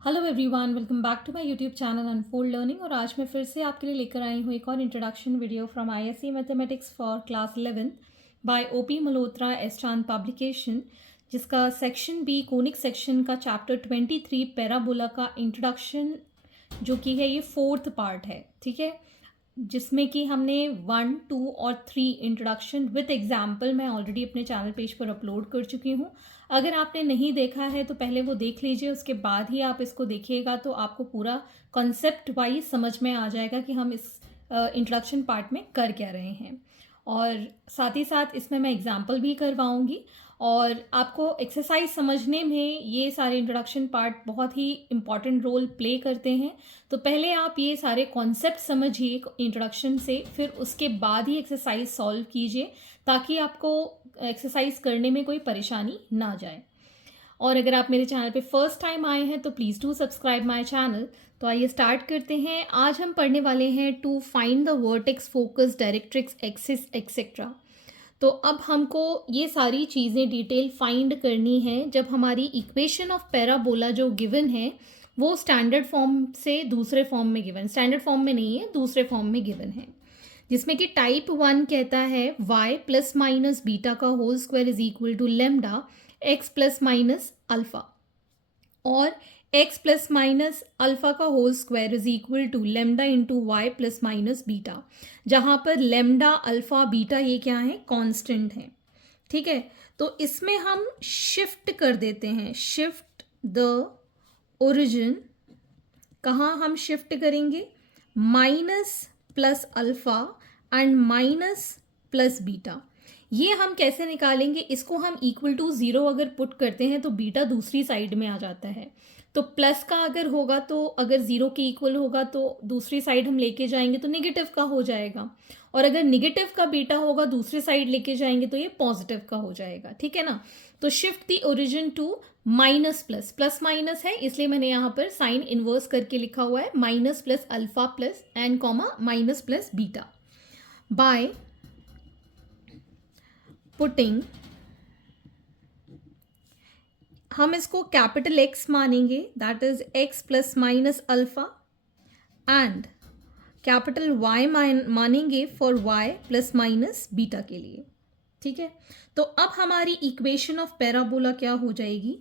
Hello everyone, welcome back to my YouTube channel unfold learning. और आज मैं फिर से आपके लिए लेकर आई हूँ एक और introduction video from ISC mathematics for class 11 by OP Malhotra S Chand publication, जिसका सेक्शन बी कोनिक सेक्शन का चैप्टर 23 पैराबोला का इंट्रोडक्शन जो कि है ये 4th पार्ट है। ठीक है, जिसमें कि हमने 1, 2 और 3 इंट्रोडक्शन विद एग्जाम्पल मैं ऑलरेडी अपने चैनल पेज पर अपलोड कर चुकी हूँ। अगर आपने नहीं देखा है तो पहले वो देख लीजिए, उसके बाद ही आप इसको देखिएगा तो आपको पूरा कॉन्सेप्ट वाइज समझ में आ जाएगा कि हम इस इंट्रोडक्शन पार्ट में कर क्या रहे हैं। और साथ ही साथ इसमें मैं एग्जाम्पल भी करवाऊंगी और आपको एक्सरसाइज समझने में ये सारे इंट्रोडक्शन पार्ट बहुत ही इम्पॉर्टेंट रोल प्ले करते हैं। तो पहले आप ये सारे कॉन्सेप्ट समझिए इंट्रोडक्शन से, फिर उसके बाद ही एक्सरसाइज सॉल्व कीजिए ताकि आपको एक्सरसाइज करने में कोई परेशानी ना जाए। और अगर आप मेरे चैनल पे फर्स्ट टाइम आए हैं तो please do subscribe my channel. तो आइए स्टार्ट करते हैं। आज हम पढ़ने वाले हैं to find the vertex, focus, directrix, axis et cetera. तो अब हमको ये सारी चीज़ें डिटेल फाइंड करनी है जब हमारी इक्वेशन ऑफ पैराबोला जो गिवन है वो स्टैंडर्ड फॉर्म से दूसरे फॉर्म में गिवन, स्टैंडर्ड फॉर्म में नहीं है, दूसरे फॉर्म में गिवन है, जिसमें कि टाइप 1 कहता है y प्लस माइनस बीटा का whole square is equal to lambda x plus minus alpha, और x प्लस माइनस अल्फा का whole square is equal to lambda into Y plus minus beta, जहाँ पर लेमडा अल्फा बीटा ये क्या है, constant है। ठीक है, तो इसमें हम शिफ्ट कर देते हैं, शिफ्ट द ओरिजिन। कहाँ हम शिफ्ट करेंगे, minus plus alpha and minus plus beta. ये हम कैसे निकालेंगे, इसको हम इक्वल टू 0 अगर पुट करते हैं तो बीटा दूसरी साइड में आ जाता है। तो प्लस का अगर होगा तो अगर 0 के इक्वल होगा तो दूसरी साइड हम लेके जाएंगे तो निगेटिव का हो जाएगा, और अगर निगेटिव का बीटा होगा दूसरी साइड लेके जाएंगे तो ये पॉजिटिव का हो जाएगा। ठीक है ना। तो shift the origin to minus plus, plus minus है इसलिए मैंने यहाँ पर साइन इनवर्स करके लिखा हुआ है, minus plus alpha plus N comma minus plus beta, by putting, हम इसको कैपिटल एक्स मानेंगे, that is X plus minus alpha, and capital Y मानेंगे for Y plus minus beta के लिए। ठीक है, तो अब हमारी इक्वेशन ऑफ पैराबोला क्या हो जाएगी,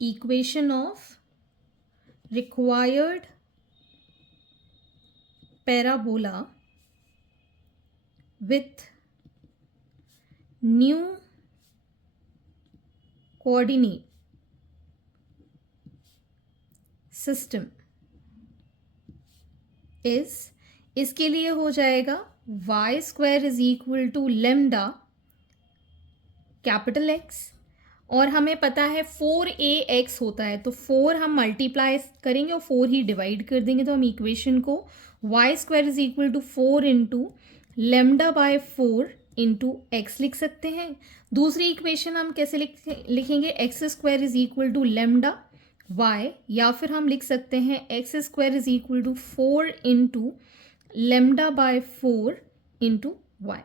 equation of required parabola with new coordinate system is, इसके लिए हो जाएगा Y square is equal to lambda capital X, और हमें पता है 4ax होता है तो 4 हम मल्टीप्लाई करेंगे और 4 ही डिवाइड कर देंगे, तो हम इक्वेशन को Y square is equal to 4 into lambda by 4 into X लिख सकते हैं। दूसरी इक्वेशन हम कैसे लिखेंगे, X square is equal to lambda Y, या फिर हम लिख सकते हैं X square is equal to 4 into lambda by 4 into Y.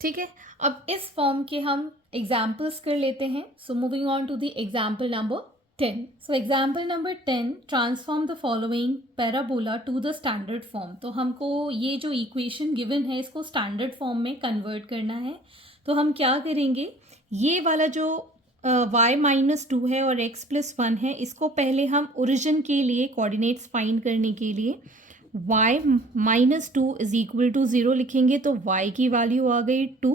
ठीक है, अब इस फॉर्म के हम एग्जाम्पल्स कर लेते हैं। So moving on to the example number 10। So example number 10, transform the following parabola to the standard form. तो हमको ये जो इक्वेशन गिवन है इसको स्टैंडर्ड फॉर्म में कन्वर्ट करना है। तो हम क्या करेंगे, ये वाला जो y माइनस 2 है और x प्लस 1 है, इसको पहले हम ओरिजिन के लिए कोऑर्डिनेट्स फाइंड करने के लिए y minus 2 is equal to 0 लिखेंगे तो y की वैल्यू आ गई 2,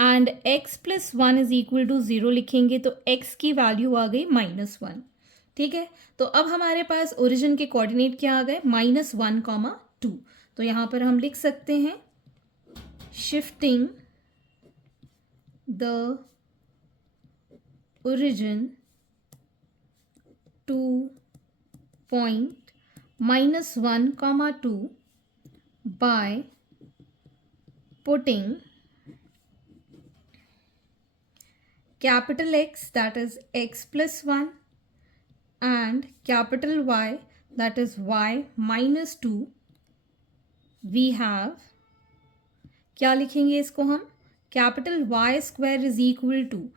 and x plus 1 is equal to 0 लिखेंगे तो x की वैल्यू आ गई माइनस 1। ठीक है, तो अब हमारे पास ओरिजिन के कोऑर्डिनेट क्या आ गए, माइनस 1 कॉमा 2। तो यहाँ पर हम लिख सकते हैं shifting the origin to point minus 1 comma 2 by putting capital X, that is x plus 1, and capital Y, that is y minus 2, we have, क्या लिखेंगे इसको हम, capital Y square is equal to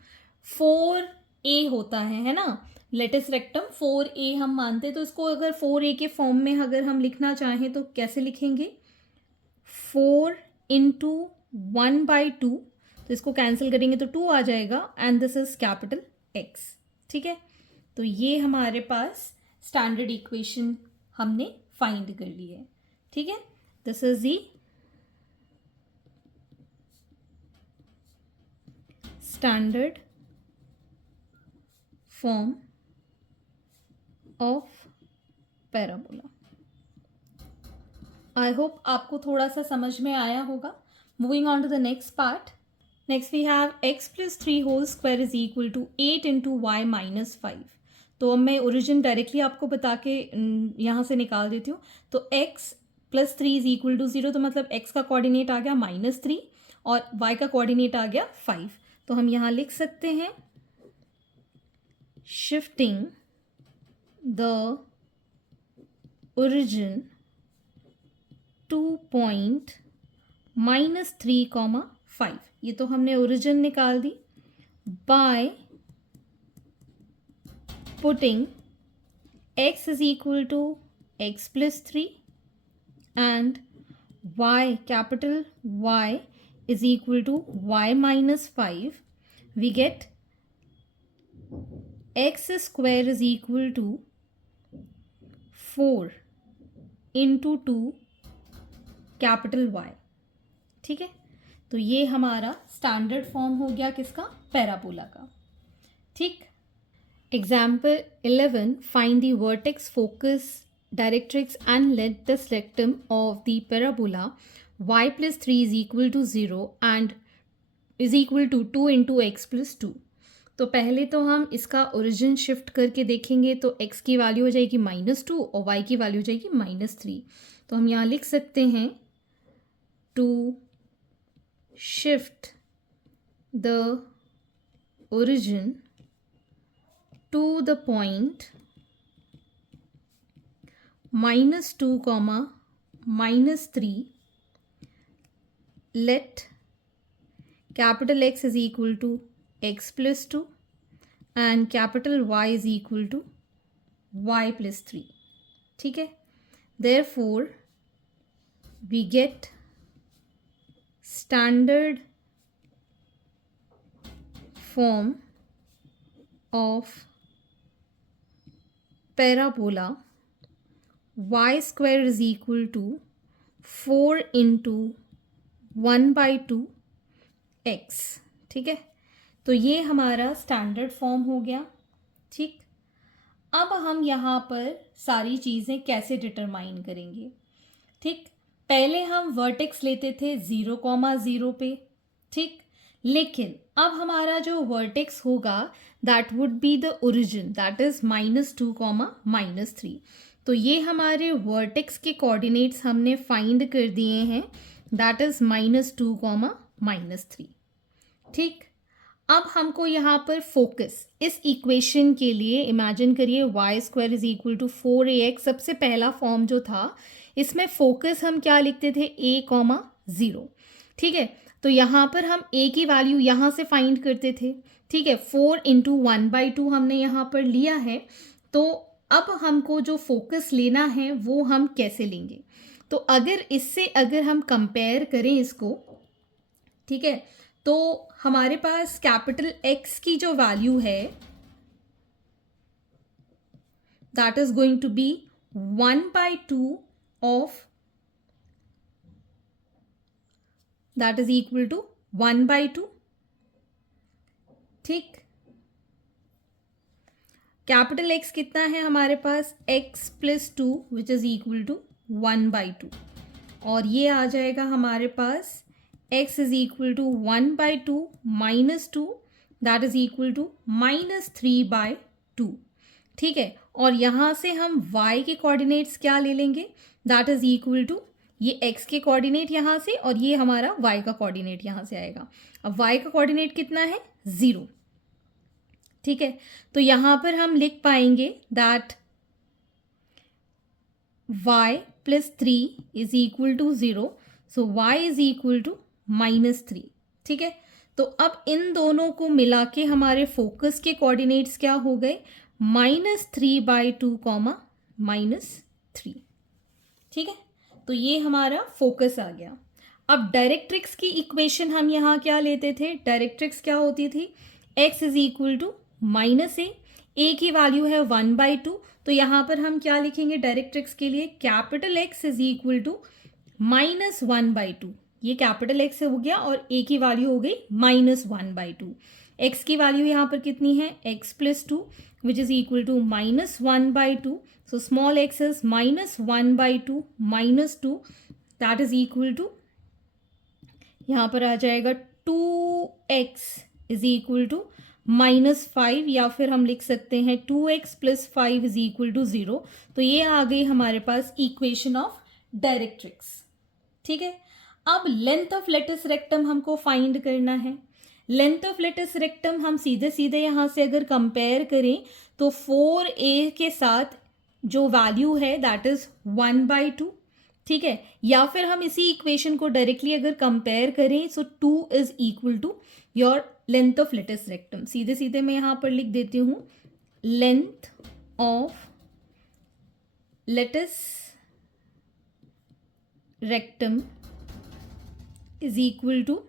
4a होता है ना, lettuce rectum 4a हम मानते हैं, तो इसको अगर 4a के फॉर्म में अगर हम लिखना चाहें तो कैसे लिखेंगे? 4 इंटू 1/2, तो इसको कैंसिल करेंगे तो 2 आ जाएगा, and this is capital X। ठीक है, तो ये हमारे पास स्टैंडर्ड इक्वेशन हमने फाइंड कर ली है। ठीक है, this is the standard form of parabola. I hope आपको थोड़ा सा समझ में आया होगा। Moving on to the next part. Next we have x plus 3 whole square is equal to 8 into Y minus 5। तो अब मैं ओरिजिन डायरेक्टली आपको बता के यहाँ से निकाल देती हूँ। तो x plus 3 is equal to 0, तो मतलब x का कोऑर्डिनेट आ गया -3 और y का कोऑर्डिनेट आ गया 5। तो हम यहाँ लिख सकते हैं shifting the origin to point -3, 5। ये तो हमने ओरिजिन निकाल दी by putting x is equal to x plus 3 and y, capital Y is equal to y minus 5. We get x square is equal to 4 into 2 capital Y। ठीक है, तो ये हमारा स्टैंडर्ड फॉर्म हो गया किसका? पैराबोला का। ठीक, example 11, find the vertex, focus, directrix and length rectum of the parabola y plus 3 is equal to 0 and is equal to 2 into x plus 2। तो पहले तो हम इसका ओरिजिन शिफ्ट करके देखेंगे, तो x की वैल्यू हो जाएगी -2 और y की वैल्यू हो जाएगी -3। तो हम यहाँ लिख सकते हैं to shift the origin to the point -2, -3, let capital X is equal to x plus 2 and capital Y is equal to y plus 3। ठीक है, therefore we get standard form of parabola y square is equal to 4 into 1/2 x। ठीक है, तो ये हमारा standard form हो गया। ठीक, अब हम यहाँ पर सारी चीज़ें कैसे डिटरमाइन करेंगे? ठीक, पहले हम वर्टेक्स लेते थे 0,0 पे। ठीक, लेकिन अब हमारा जो वर्टेक्स होगा that would be the origin, that is -2, -3। तो ये हमारे वर्टेक्स के कोऑर्डिनेट्स हमने फाइंड कर दिए हैं, दैट इज -2, -3। ठीक, अब हमको यहाँ पर फोकस, इस इक्वेशन के लिए इमेजिन करिए y square is equal to 4ax। सबसे पहला फॉर्म जो था इसमें फोकस हम क्या लिखते थे? a, 0। ठीक है, तो यहाँ पर हम a की वैल्यू यहाँ से फाइंड करते थे। ठीक है, 4 इंटू 1/2 हमने यहाँ पर लिया है। तो अब हमको जो फोकस लेना है वो हम कैसे लेंगे? तो अगर इससे अगर हम कंपेयर करें इसको, ठीक है, तो हमारे पास कैपिटल X की जो वैल्यू है that is going to be 1/2 of, that is equal to 1/2। ठीक, कैपिटल X कितना है हमारे पास? x plus 2 which is equal to 1/2, और ये आ जाएगा हमारे पास x is equal to 1/2 -2, that is equal to -3/2। ठीक है, और यहाँ से हम y के कोऑर्डिनेट्स क्या ले लेंगे? दैट इज इक्वल टू ये x के कोऑर्डिनेट यहाँ से और ये हमारा y का कोऑर्डिनेट यहाँ से आएगा। अब y का कोऑर्डिनेट कितना है? 0। ठीक है, तो यहाँ पर हम लिख पाएंगे that y plus 3 is equal to 0, so y is equal to -3। ठीक है, तो अब इन दोनों को मिला के हमारे फोकस के कोऑर्डिनेट्स क्या हो गए? -3/2 -3। ठीक है, तो ये हमारा फोकस आ गया। अब डायरेक्ट्रिक्स की इक्वेशन हम यहाँ क्या लेते थे, डायरेक्ट्रिक्स क्या होती थी, x is equal to -a की वैल्यू है 1/2, तो यहाँ पर हम क्या लिखेंगे डायरेक्ट्रिक्स के लिए, capital X is equal to -1/2। ये कैपिटल X हो गया और a की वैल्यू हो गई -1/2। x की वैल्यू यहाँ पर कितनी है, x + 2 which is equal to -1/2। So small x is -1/2 -2, that is equal to, यहाँ पर आ जाएगा 2x इज इक्वल टू -5, या फिर हम लिख सकते हैं 2x + 5 इज इक्वल टू 0। तो ये आ गई हमारे पास इक्वेशन ऑफ डायरेक्ट्रिक्स। ठीक है, अब लेंथ ऑफ लेटिस रेक्टम हमको फाइंड करना है। लेंथ ऑफ लेटिस रेक्टम हम सीधे सीधे यहाँ से अगर कंपेयर करें तो 4a के साथ जो वैल्यू है दैट इज 1/2। ठीक है, या फिर हम इसी इक्वेशन को डायरेक्टली अगर कंपेयर करें so 2 is equal to your length of latus rectum. सीधे सीधे मैं यहाँ पर लिख देती हूँ, length of latus rectum is equal to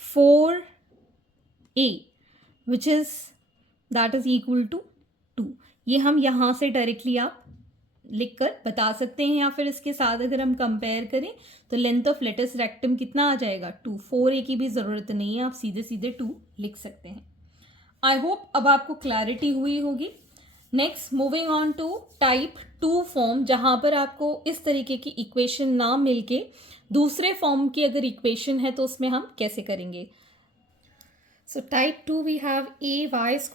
4a which is that is equal to 2। ये हम यहाँ से डायरेक्टली आप लिखकर बता सकते हैं, या फिर इसके साथ अगर हम कंपेयर करें तो लेंथ ऑफ लेटिस रेक्टम कितना आ जाएगा, 2। 4a की भी ज़रूरत नहीं है, आप सीधे सीधे 2 लिख सकते हैं। आई होप अब आपको क्लैरिटी हुई होगी। Next moving on to type 2 form, जहाँ पर आपको इस तरीके की इक्वेशन ना मिलके दूसरे फॉर्म की अगर इक्वेशन है तो उसमें हम कैसे करेंगे। So type 2 we have ay² +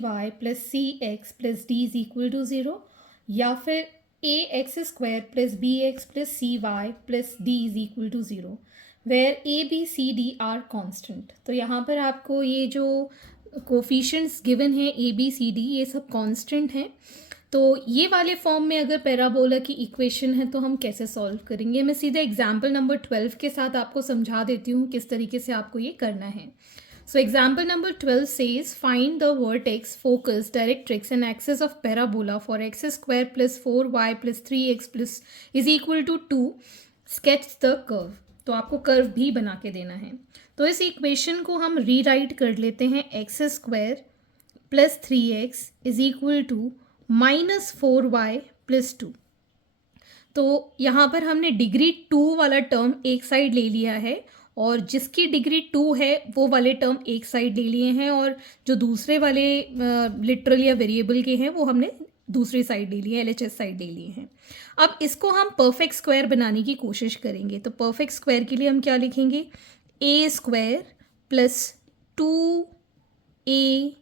by + cx + d is equal to 0, या फिर ax² + bx + cy + d is equal to 0 where a b c d are constant. तो यहाँ पर आपको ये जो कोफिशिएंट्स गिवन है a b c d ये सब कांस्टेंट हैं। तो ये वाले फॉर्म में अगर पैराबोला की इक्वेशन है तो हम कैसे सॉल्व करेंगे, मैं सीधे एग्जाम्पल नंबर 12 के साथ आपको समझा देती हूँ किस तरीके से आपको ये करना है। So example number 12 says find the vertex, focus, directrix and axis of parabola for x² + 4y + 3x is equal to 2, sketch the curve. तो आपको कर्व भी बना के देना है। तो इस इक्वेशन को हम रीराइट कर लेते हैं, x² + 3x is equal to -4y + 2। तो यहाँ पर हमने डिग्री 2 वाला टर्म एक साइड ले लिया है और जिसकी डिग्री 2 है वो वाले टर्म एक साइड ले लिए हैं, और जो दूसरे वाले लिटरल या वेरिएबल के हैं वो हमने दूसरी साइड ले लिए, LHS साइड ले लिए हैं। अब इसको हम परफेक्ट स्क्वायर बनाने की कोशिश करेंगे। तो परफेक्ट स्क्वायर के लिए हम क्या लिखेंगे, a² + 2a,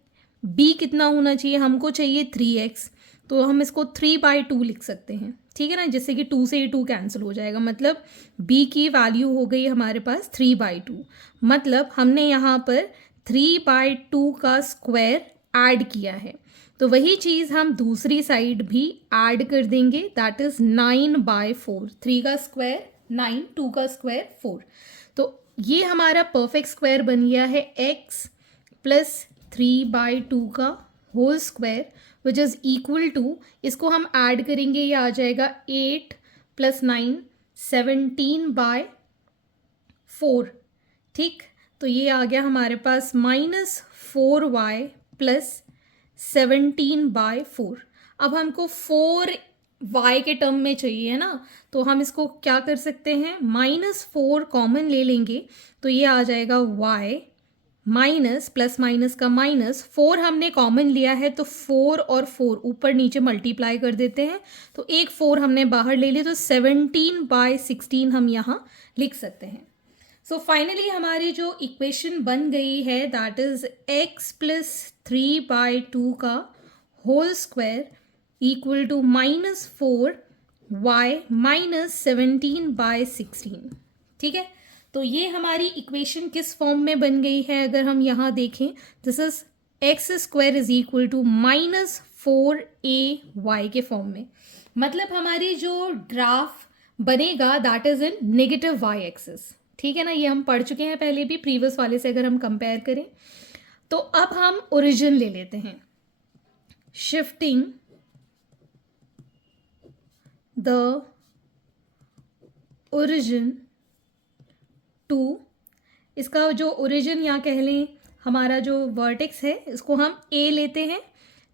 b कितना होना चाहिए, हमको चाहिए 3x, तो हम इसको 3/2 लिख सकते हैं। ठीक है ना, जिससे कि 2 से ये 2 कैंसिल हो जाएगा, मतलब b की वैल्यू हो गई हमारे पास 3/2। मतलब हमने यहाँ पर 3/2 का स्क्वायर ऐड किया है, तो वही चीज़ हम दूसरी साइड भी ऐड कर देंगे, दैट इज 9/4। 3 का स्क्वायर 9, 2 का स्क्वायर 4। तो ये हमारा परफेक्ट स्क्वायर बन गया है x + 3/2 का whole square which is equal to, इसको हम ऐड करेंगे, ये आ जाएगा 8 + 9 17/4। ठीक, तो ये आ गया हमारे पास -4y + 17/4। अब हमको 4y के टर्म में चाहिए है ना, तो हम इसको क्या कर सकते हैं, -4 कॉमन ले लेंगे, तो ये आ जाएगा y माइनस प्लस माइनस का माइनस, 4 हमने कॉमन लिया है तो 4 और 4 ऊपर नीचे मल्टीप्लाई कर देते हैं, तो एक 4 हमने बाहर ले लिया, तो 17/16 हम यहाँ लिख सकते हैं। सो फाइनली हमारी जो इक्वेशन बन गई है दैट इज x + 3/2 का whole square equal to -4y - 17/16। ठीक है, तो ये हमारी इक्वेशन किस फॉर्म में बन गई है, अगर हम यहाँ देखें, this is x² is equal to -4ay के फॉर्म में। मतलब हमारी जो ग्राफ बनेगा that is in negative y axis. ठीक है ना, ये हम पढ़ चुके हैं पहले भी, प्रीवियस वाले से अगर हम कंपेयर करें तो अब हम ओरिजिन ले लेते हैं, शिफ्टिंग द ओरिजिन टू, इसका जो ओरिजिन या कह लें हमारा जो वर्टेक्स है इसको हम ए लेते हैं,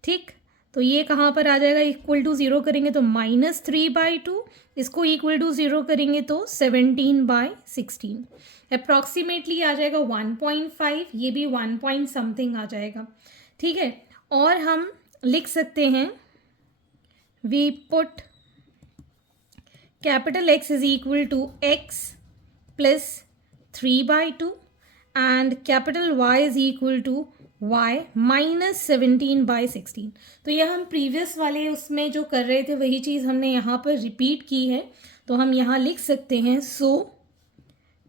ठीक। तो ये कहाँ पर आ जाएगा, इक्वल टू 0 करेंगे तो -3/2, इसको इक्वल टू 0 करेंगे तो 17/16, अप्रॉक्सीमेटली आ जाएगा 1.5, ये भी 1 पॉइंट समथिंग आ जाएगा, ठीक है। और हम लिख सकते हैं we put capital X is equal to X plus 3/2 and capital Y is equal to Y minus 17/16। तो यह हम प्रीवियस वाले उसमें जो कर रहे थे वही चीज़ हमने यहाँ पर रिपीट की है, तो हम यहाँ लिख सकते हैं so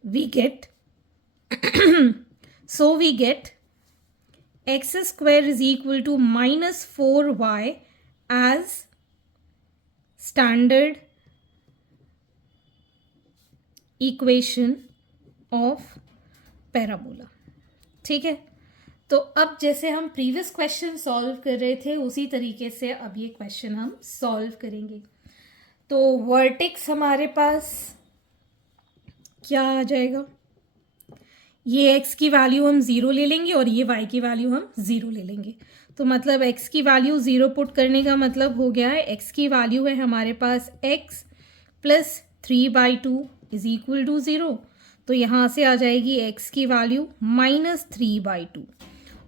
we get x square is equal to -4y as standard equation of parabola, ठीक है। तो अब जैसे हम प्रीवियस क्वेश्चन सॉल्व कर रहे थे उसी तरीके से अब ये क्वेश्चन हम सॉल्व करेंगे। तो वर्टेक्स हमारे पास क्या आ जाएगा, ये x की वैल्यू हम 0 ले लेंगे और ये y की वैल्यू हम 0 ले लेंगे। तो मतलब x की वैल्यू 0 पुट करने का मतलब हो गया है x की वैल्यू है हमारे पास x plus 3/2 is equal to 0। तो यहाँ से आ जाएगी x की वैल्यू -3/2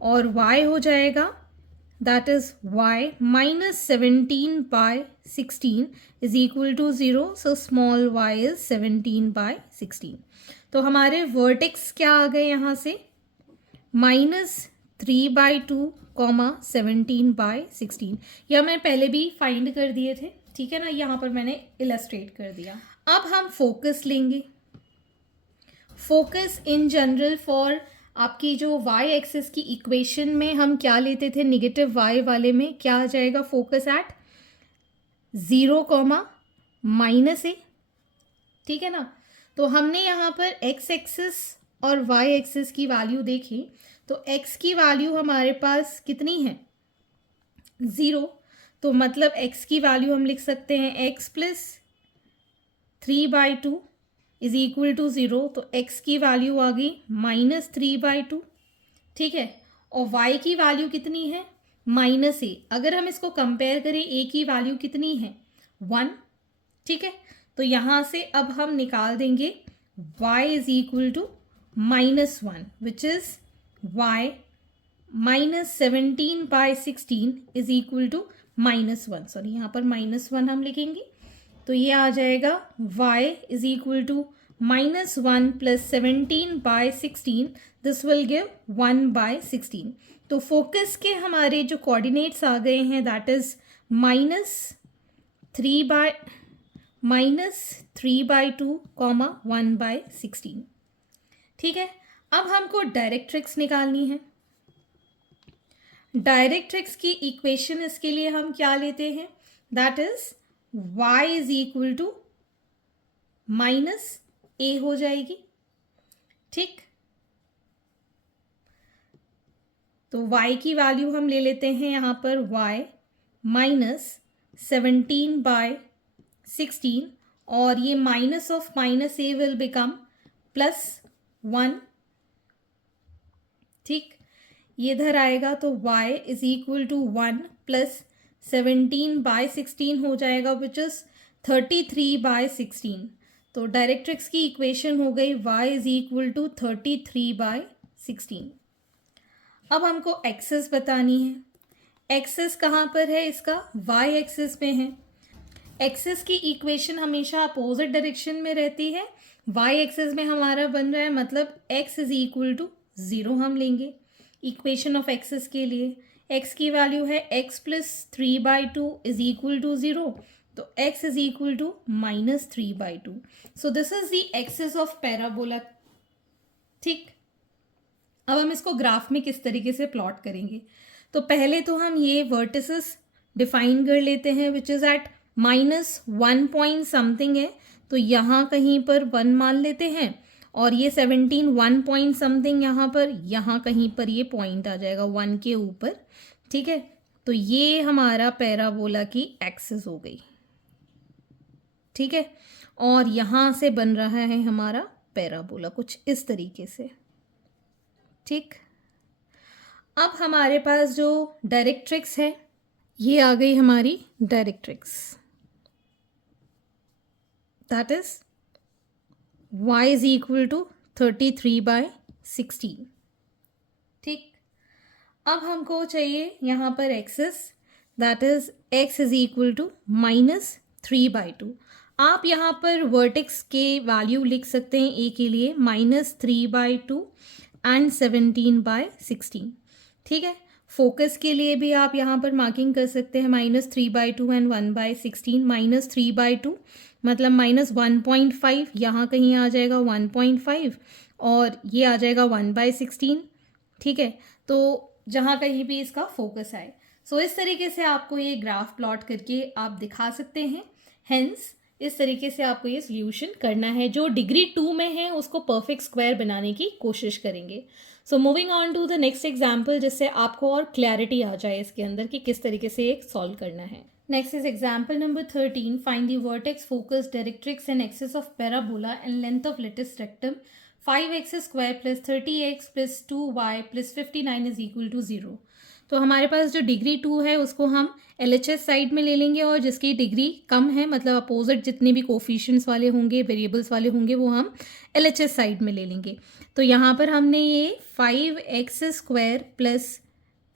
और y हो जाएगा that is y -17/16 is equal to 0। So small y is 17/16। तो हमारे वर्टेक्स क्या आ गए यहाँ से, -3/2 17/16, यह मैं पहले भी फाइंड कर दिए थे, ठीक है ना, यहाँ पर मैंने इलस्ट्रेट कर दिया। अब हम फोकस लेंगे, फोकस इन जनरल फॉर आपकी जो y एक्सिस की इक्वेशन में हम क्या लेते थे, निगेटिव y वाले में क्या आ जाएगा, फोकस एट 0, -a, ठीक है ना। तो हमने यहाँ पर x एक्सिस और y एक्सिस की वैल्यू देखी, तो x की वैल्यू हमारे पास कितनी है, 0। तो मतलब x की वैल्यू हम लिख सकते हैं x plus 3/2 is equal to 0। तो x की वैल्यू आ गई -3/2, ठीक है। और y की वैल्यू कितनी है, -a। अगर हम इसको कंपेयर करें a की वैल्यू कितनी है, 1, ठीक है। तो यहाँ से अब हम निकाल देंगे y is equal to -1 which is y -17/16 is equal to -1, sorry यहाँ पर -1 हम लिखेंगे। तो ये आ जाएगा y is equal to -1 plus 17/16, this will give 1/16। तो फोकस के हमारे जो कोऑर्डिनेट्स आ गए हैं दैट इज -3/2, 1/16, ठीक है। अब हमको डायरेक्ट्रिक्स निकालनी है। डायरेक्ट्रिक्स की इक्वेशन इसके लिए हम क्या लेते हैं, that is y is equal to -a हो जाएगी, ठीक। तो y की वैल्यू हम ले लेते हैं यहाँ पर y -17/16 और ये minus of -a will become +1, ठीक। ये इधर आएगा तो y is equal to 1 plus 17/16 हो जाएगा विच इज 33/16। तो डायरेक्ट्रिक्स की इक्वेशन हो गई y इज इक्वल टू 33/16। अब हमको एक्सेस बतानी है, एक्सेस कहाँ पर है इसका, y एक्सेस पे है। एक्सेस की इक्वेशन हमेशा अपोजिट डायरेक्शन में रहती है, y एक्सेस में हमारा बन रहा है मतलब x इज इक्वल टू 0 हम लेंगे इक्वेशन ऑफ एक्सेस के लिए। x की वैल्यू है x plus 3/2 is equal to 0, तो x is equal to -3/2। So this is the axis of parabola, ठीक। अब हम इसको ग्राफ में किस तरीके से प्लॉट करेंगे, तो पहले तो हम ये वर्टिसेस डिफाइन कर लेते हैं which is at -1 point something है, तो यहाँ कहीं पर 1 मान लेते हैं और ये 17 1 पॉइंट समथिंग यहाँ कहीं पर ये पॉइंट आ जाएगा 1 के ऊपर, ठीक है। तो ये हमारा पैराबोला की एक्सिस हो गई, ठीक है। और यहाँ से बन रहा है हमारा पैराबोला कुछ इस तरीके से, ठीक। अब हमारे पास जो डायरेक्ट्रिक्स है, ये आ गई हमारी directrix, that is y is equal to 33/16, ठीक। अब हमको चाहिए यहाँ पर axis, that is x is equal to -3/2। आप यहाँ पर वर्टेक्स के वैल्यू लिख सकते हैं a के लिए -3/2 एंड 17/16, ठीक है। फोकस के लिए भी आप यहाँ पर मार्किंग कर सकते हैं -3/2 एंड 1/16। -3/2 मतलब -1.5, यहाँ कहीं आ जाएगा 1.5 और ये आ जाएगा 1/16, ठीक है। तो जहाँ कहीं भी इसका फोकस आए, सो इस तरीके से आपको ये ग्राफ प्लॉट करके आप दिखा सकते हैं। हेंस इस तरीके से आपको ये सोल्यूशन करना है। जो डिग्री 2 में है उसको परफेक्ट स्क्वायर बनाने की कोशिश करेंगे। So moving on to the next example, जिससे आपको और क्लैरिटी आ जाए इसके अंदर कि किस तरीके से एक सॉल्व करना है। Next is example number 13. Find the vertex, focus, directrix and axis of parabola and length of lattice rectum 5x square plus 30x plus 2y plus 59 is equal to 0. तो हमारे पास जो डिग्री 2 है उसको हम LHS साइड में ले लेंगे, और जिसकी डिग्री कम है मतलब अपोजिट जितने भी कोफिशिएंट्स वाले होंगे, वेरिएबल्स वाले होंगे, वो हम LHS साइड में ले लेंगे। तो यहाँ पर हमने ये 5x स्क्वायर प्लस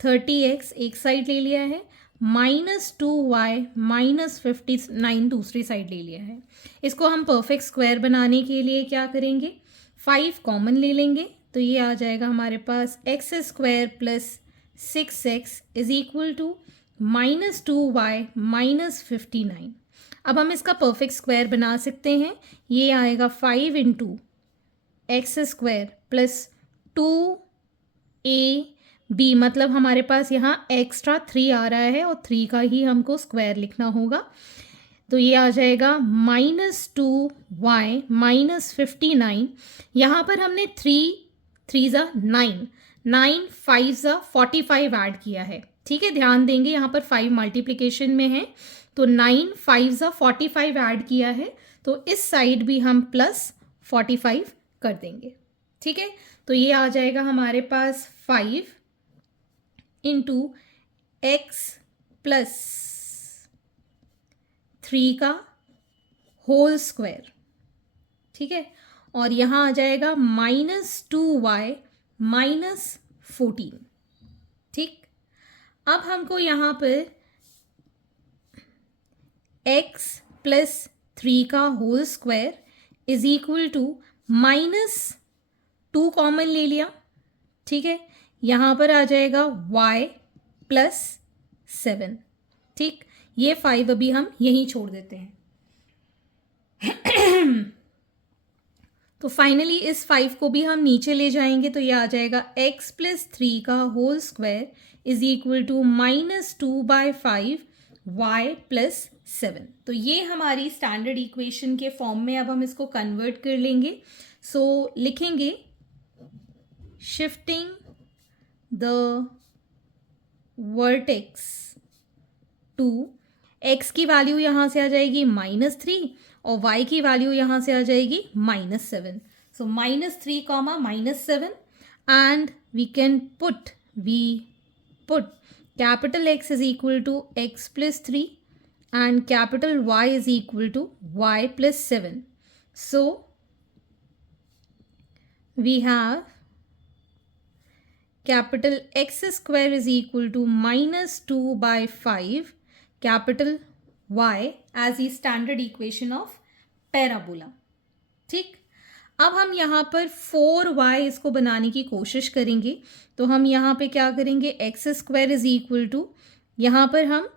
30x एक साइड ले लिया है, -2y -59 दूसरी साइड ले लिया है। इसको हम परफेक्ट स्क्वायर बनाने के लिए क्या करेंगे, 5 कॉमन ले लेंगे। तो ये आ जाएगा हमारे पास x square plus 6x is equal to -2y -59। अब हम इसका परफेक्ट स्क्वायर बना सकते हैं। ये आएगा 5 into x square plus 2ab, मतलब हमारे पास यहाँ एक्स्ट्रा 3 आ रहा है और 3 का ही हमको स्क्वायर लिखना होगा। तो ये आ जाएगा -2y -59। यहाँ पर हमने 3 ज़ा 9 5 ज़ा 45 ऐड किया है, ठीक है। ध्यान देंगे यहाँ पर 5 मल्टीप्लिकेशन में है, तो 9 5 ज़ा 45 ऐड किया है, तो इस साइड भी हम प्लस 45 कर देंगे, ठीक है। तो ये आ जाएगा हमारे पास 5 इंटू एक्स प्लस 3 का होल स्क्वायर, ठीक है। और यहाँ आ जाएगा -2y -14, ठीक। अब हमको यहाँ पर x प्लस 3 का whole square is equal to -2 common ले लिया, ठीक है। यहाँ पर आ जाएगा y प्लस 7, ठीक। ये 5 अभी हम यहीं छोड़ देते हैं। तो फाइनली इस 5 को भी हम नीचे ले जाएंगे, तो ये आ जाएगा x प्लस 3 का whole square is equal to -2/5 y plus 7। तो ये हमारी स्टैंडर्ड इक्वेशन के फॉर्म में अब हम इसको कन्वर्ट कर लेंगे। सो लिखेंगे shifting the vertex to, x की वैल्यू यहाँ से आ जाएगी -3 और y की वैल्यू यहाँ से आ जाएगी -7। So -3 -7 and we can put capital X is equal to x plus 3 and capital Y is equal to Y plus 7. So we have capital X square is equal to -2/5 capital Y as the standard equation of parabola, ठीक। अब हम यहाँ पर 4y इसको बनाने की कोशिश करेंगे। तो हम यहाँ पे क्या करेंगे, x square is equal to, यहाँ पर हम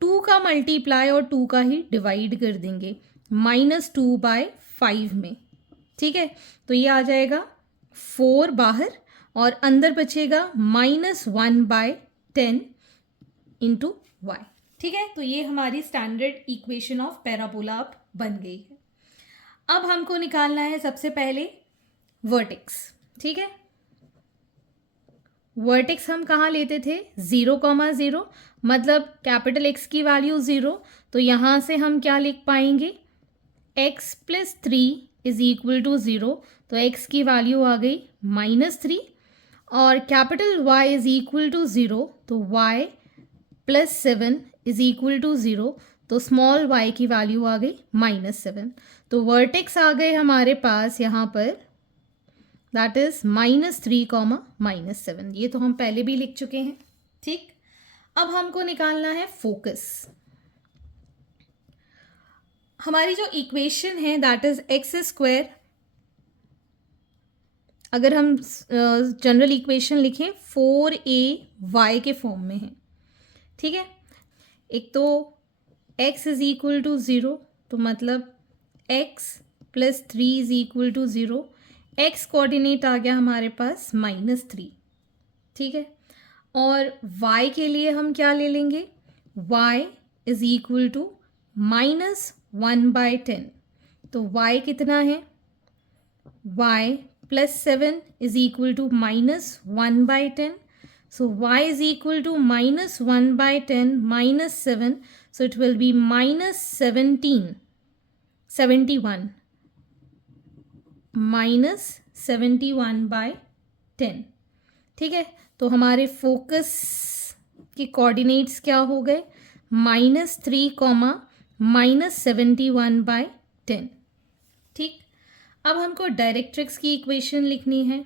2 का मल्टीप्लाई और 2 का ही डिवाइड कर देंगे -2/5 में, ठीक है। तो ये आ जाएगा 4 बाहर और अंदर बचेगा -1/10 इंटू y, ठीक है। तो ये हमारी स्टैंडर्ड इक्वेशन ऑफ पैराबोला अब बन गई है। अब हमको निकालना है सबसे पहले वर्टेक्स, ठीक है। वर्टेक्स हम कहाँ लेते थे, 0,0, मतलब कैपिटल X की वैल्यू 0, तो यहाँ से हम क्या लिख पाएंगे, x + 3 = 0, तो x की वैल्यू आ गई -3, और कैपिटल Y = 0, तो y + 7 = 0, तो स्मॉल y की वैल्यू आ गई -7। तो वर्टेक्स आ गए हमारे पास यहाँ पर, दैट इज -3, -7। ये तो हम पहले भी लिख चुके हैं, ठीक। अब हमको निकालना है फोकस। हमारी जो इक्वेशन है दैट इज x², अगर हम जनरल इक्वेशन लिखें 4ay के फॉर्म में है, ठीक है। एक तो x = 0, तो मतलब x + 3 = 0, x कोऑर्डिनेट आ गया हमारे पास -3, ठीक है। और y के लिए हम क्या ले लेंगे, y = -1/10, तो y कितना है, y + 7 = -1/10, so y = -1/10 -7, so it will be -71 -71/10, ठीक है। तो हमारे फोकस के कोऑर्डिनेट्स क्या हो गए, -3, -71/10, ठीक। अब हमको डायरेक्ट्रिक्स की इक्वेशन लिखनी है।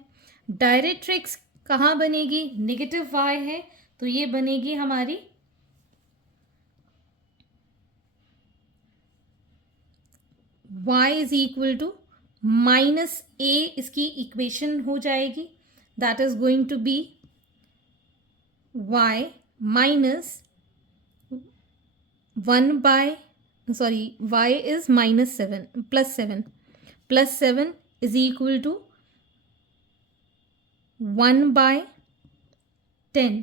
डायरेक्ट्रिक्स कहाँ बनेगी, -y है, तो ये बनेगी हमारी y = -a, इसकी इक्वेशन हो जाएगी, that is going to be y y is -7 +7 +7 = 1/10,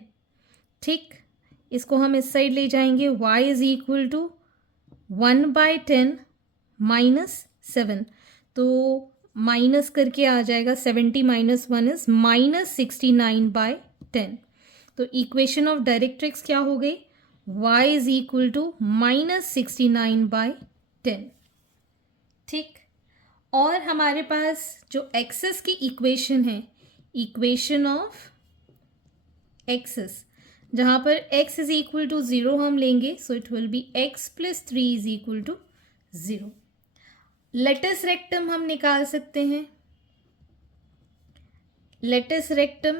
ठीक। इसको हम इस साइड ले जाएंगे, y = 1/10 -7, तो माइनस करके आ जाएगा, 70 - 1 is -69/10, तो इक्वेशन ऑफ डायरेक्ट्रिक्स क्या हो गई, y = -69/10, ठीक। और हमारे पास जो एक्सेस की इक्वेशन है, इक्वेशन ऑफ एक्सेस, जहाँ पर x = 0 हम लेंगे, so it will be x + 3 = 0। Latus rectum हम निकाल सकते हैं, latus rectum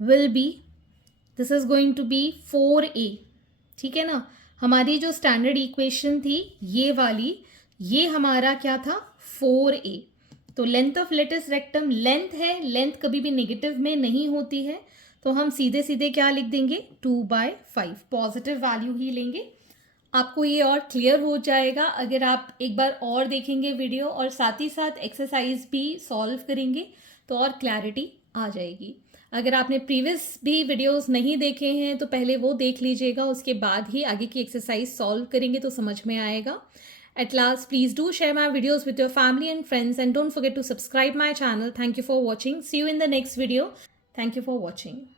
will be, this is going to be 4a, ठीक है ना। हमारी जो स्टैंडर्ड इक्वेशन थी ये वाली, ये हमारा क्या था, 4a। तो length of latus rectum, length है, लेंथ कभी भी नेगेटिव में नहीं होती है, तो हम सीधे सीधे क्या लिख देंगे, 2/5, पॉजिटिव वैल्यू ही लेंगे। आपको ये और क्लियर हो जाएगा अगर आप एक बार और देखेंगे वीडियो, और साथ ही साथ एक्सरसाइज भी सॉल्व करेंगे, तो और क्लैरिटी आ जाएगी। अगर आपने प्रीवियस भी वीडियोस नहीं देखे हैं तो पहले वो देख लीजिएगा, उसके बाद ही आगे की एक्सरसाइज सॉल्व करेंगे तो समझ में आएगा। At last, please do share my videos with your family and friends, and don't forget to subscribe my channel. Thank you for watching. See you in the next video. Thank you for watching.